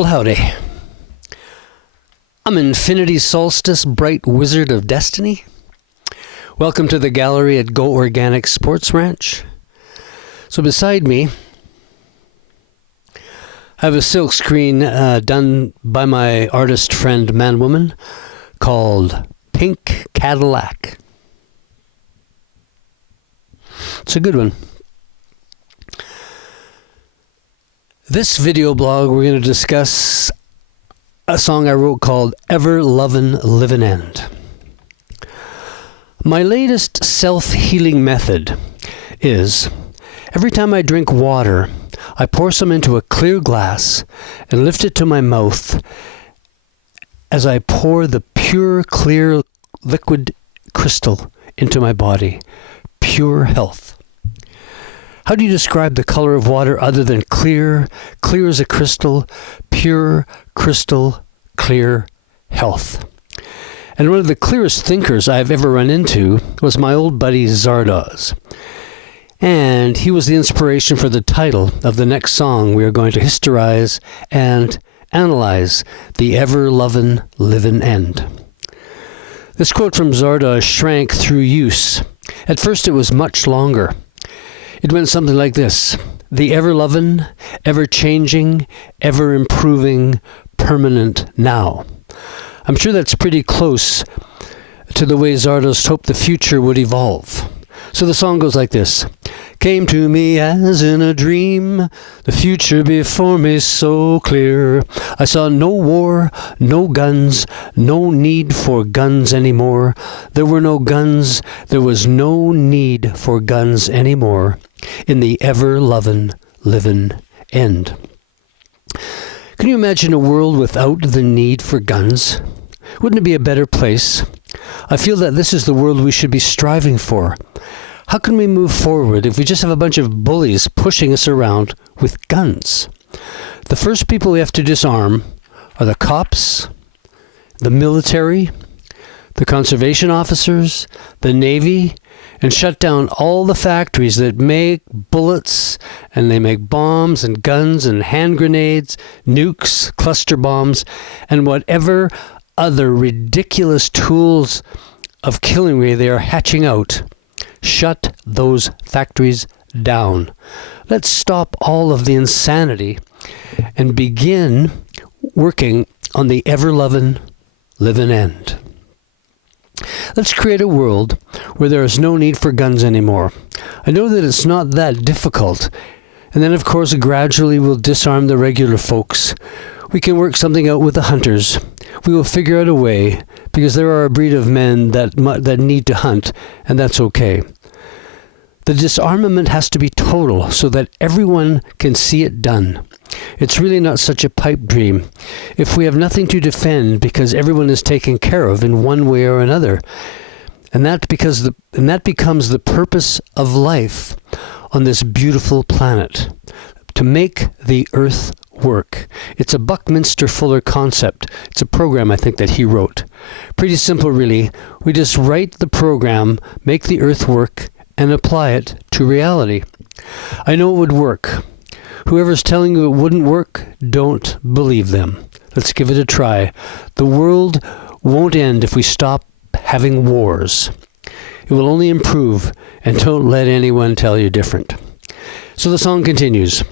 Well, howdy. I'm Infinity Solstice, bright wizard of destiny. Welcome to the gallery at Go Organic Sports Ranch. So beside me, I have a silk screen done by my artist friend, man-woman, called Pink Cadillac. It's a good one. This video blog, we're going to discuss a song I wrote called Lovin'Livin'end. My latest self-healing method is, every time I drink water, I pour some into a clear glass and lift it to my mouth as I pour the pure, clear, liquid crystal into my body. Pure health. How do you describe the color of water other than clear, clear as a crystal, pure, crystal, clear health? And one of the clearest thinkers I've ever run into was my old buddy Zardoz. And he was the inspiration for the title of the next song we are going to historize and analyze, the Lovin'Livin'end. This quote from Zardoz shrank through use. At first it was much longer. It went something like this: the ever-lovin', ever-changing, ever-improving, permanent now. I'm sure that's pretty close to the way Zardoz hoped the future would evolve. So the song goes like this. Came to me as in a dream, the future before me so clear. I saw no war, no guns, no need for guns anymore. There were no guns, there was no need for guns anymore in the Lovin'Livin'end. Can you imagine a world without the need for guns? Wouldn't it be a better place? I feel that this is the world we should be striving for. How can we move forward if we just have a bunch of bullies pushing us around with guns? The first people we have to disarm are the cops, the military, the conservation officers, the Navy, and shut down all the factories that make bullets, and they make bombs and guns and hand grenades, nukes, cluster bombs, and whatever other ridiculous tools of killing they are hatching out. Shut those factories down. Let's stop all of the insanity and begin working on the Lovin'Livin'end. Let's create a world where there is no need for guns anymore. I know that it's not that difficult. And then, of course, gradually we'll disarm the regular folks. We can work something out with the hunters. We will figure out a way, because there are a breed of men that need to hunt, and that's okay. The disarmament has to be total so that everyone can see it done. It's really not such a pipe dream. If we have nothing to defend because everyone is taken care of in one way or another, and that becomes the purpose of life on this beautiful planet, to make the earth work. It's a Buckminster Fuller concept. It's a program, I think, that he wrote. Pretty simple, really. We just write the program, make the earth work, and apply it to reality. I know it would work. Whoever's telling you it wouldn't work, don't believe them. Let's give it a try. The world won't end if we stop having wars. It will only improve, and don't let anyone tell you different. So the song continues.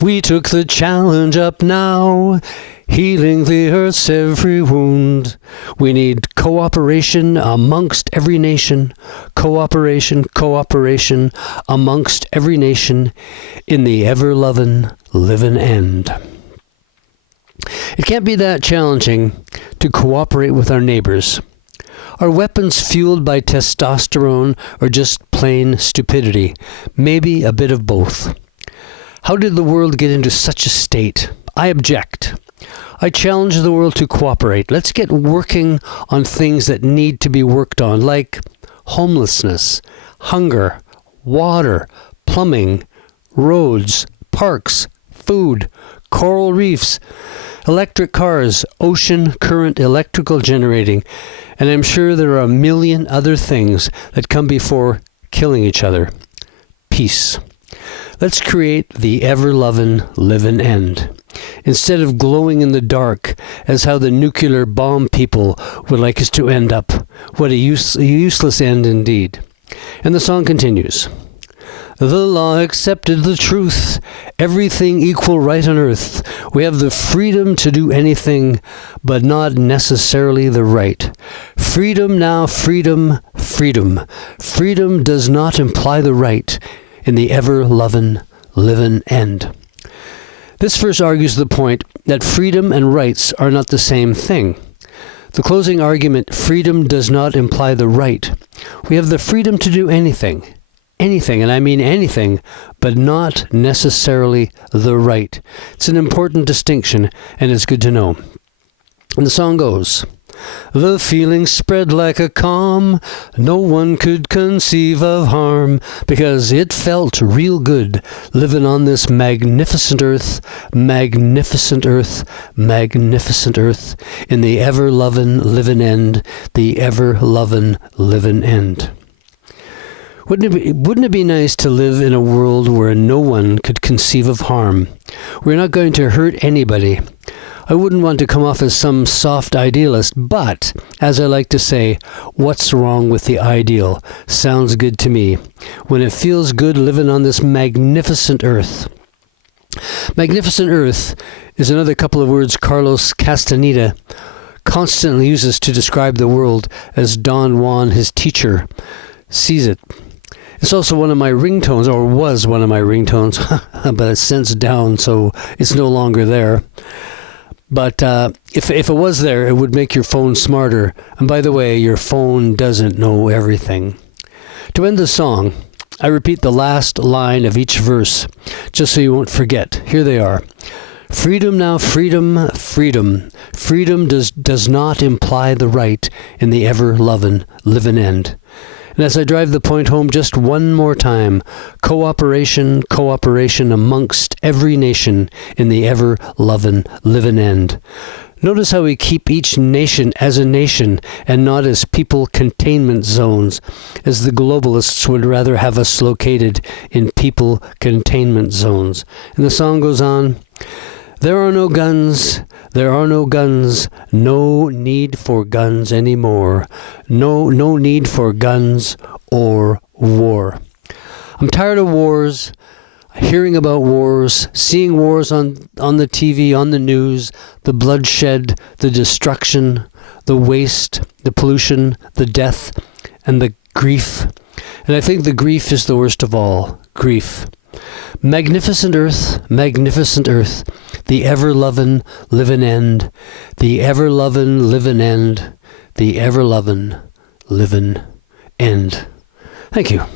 We took the challenge up now, healing the earth's every wound. We need cooperation amongst every nation. Cooperation, cooperation amongst every nation in the Lovin'Livin'end. It can't be that challenging to cooperate with our neighbors. Are weapons fueled by testosterone or just plain stupidity? Maybe a bit of both. How did the world get into such a state? I object. I challenge the world to cooperate. Let's get working on things that need to be worked on, like homelessness, hunger, water, plumbing, roads, parks, food, coral reefs, electric cars, ocean current electrical generating, and I'm sure there are a million other things that come before killing each other. Peace. Let's create the Lovin'Livin'end. instead of glowing in the dark as how the nuclear bomb people would like us to end up. What a useless end indeed. And the song continues. The law accepted the truth, everything equal right on earth. We have the freedom to do anything, but not necessarily the right. Freedom now, freedom, freedom. Freedom does not imply the right in the Lovin'Livin'end. This verse argues the point that freedom and rights are not the same thing. The closing argument, freedom does not imply the right. We have the freedom to do anything. Anything, and I mean anything, but not necessarily the right. It's an important distinction, and it's good to know. And the song goes, the feeling spread like a calm, no one could conceive of harm, because it felt real good living on this magnificent earth, magnificent earth, magnificent earth, in the Lovin'Livin'end, the Lovin'Livin'end. Wouldn't it be nice to live in a world where no one could conceive of harm? We're not going to hurt anybody. I wouldn't want to come off as some soft idealist, but, as I like to say, what's wrong with the ideal? Sounds good to me. When it feels good living on this magnificent earth. Magnificent earth is another couple of words Carlos Castaneda constantly uses to describe the world as Don Juan, his teacher, sees it. It's also one of my ringtones, or was one of my ringtones, but it's since down, so it's no longer there. But if it was there, it would make your phone smarter. And by the way, your phone doesn't know everything. To end the song, I repeat the last line of each verse, just so you won't forget. Here they are. Freedom now, freedom, freedom. Freedom does not imply the right in the Lovin'Livin'end. And as I drive the point home just one more time, cooperation, cooperation amongst every nation in the Lovin'Livin'end. Notice how we keep each nation as a nation and not as people containment zones, as the globalists would rather have us located in people containment zones. And the song goes on, there are no guns, there are no guns, no need for guns anymore. No need for guns or war. I'm tired of wars, hearing about wars, seeing wars on the TV, on the news, the bloodshed, the destruction, the waste, the pollution, the death, and the grief. And I think the grief is the worst of all. Grief. Magnificent earth, the Lovin'Livin'end, the Lovin'Livin'end, the Lovin'Livin'end. Thank you.